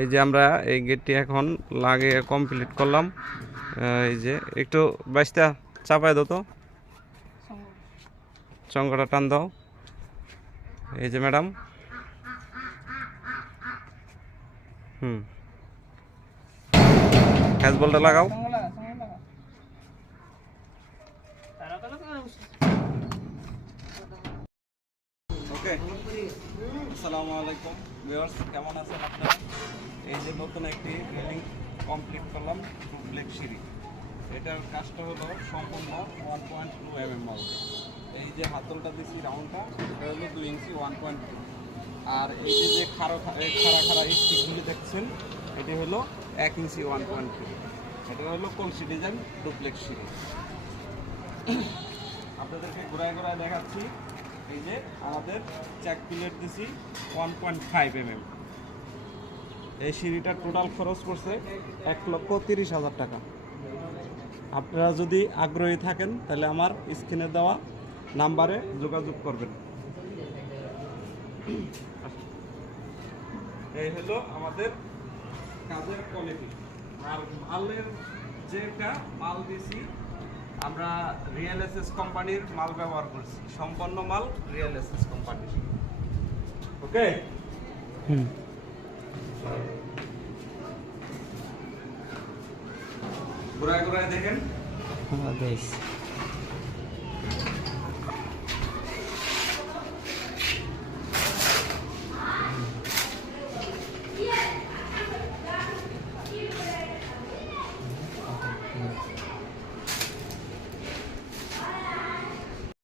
এই যে আমরা এই গেটটি এখন লাগিয়ে কমপ্লিট করলাম। এই যে একটু বাইশটা চাপায় দাও তো, চঙ্কাটা টান দাও। এই যে ম্যাডাম, ক্যাচ বলটা লাগাও। ওকে, আসসালামু আলাইকুম ভিউয়ার্স, কেমন আছেন আপনারা? এই যে নতুন একটি রেলিং কমপ্লিট করলাম, ডুপ্লেক্স সিঁড়ি। এটার কাজটা হলো সম্পূর্ণ 1.2 mm মাল। এই যে হাতলটা দিচ্ছি রাউন্ডটা, এটা হলো 2 ইঞ্চি 1.2। আর এই যে যে খাড়া স্টিকগুলি দেখছেন, এটি হলো 1 ইঞ্চি 1.2। এটা হলো কলসি ডিজাইন ডুপ্লেক্স সিঁড়ি। আপনাদেরকে ঘোরায় ঘোরায় দেখাচ্ছি। এই যে আমাদের চ্যাক প্লেট দিছি 1.5 mm। এই সিঁড়িটার টোটাল খরচ পড়ছে 1,30,000 টাকা। আপনারা যদি আগ্রহী থাকেন তাহলে আমার স্ক্রিনে দেওয়া নাম্বারে যোগাযোগ করবেন। এই হলো আমাদের কাজের কোয়ালিটি। আর মালের যেটা মাল দিছি, আমরা রিয়েল এসএস কোম্পানির মাল ব্যবহার করছি, সম্পন্ন মাল রিয়েল এসএস কোম্পানির। ওকে, ঘুরায় ঘুরায় দেখেন।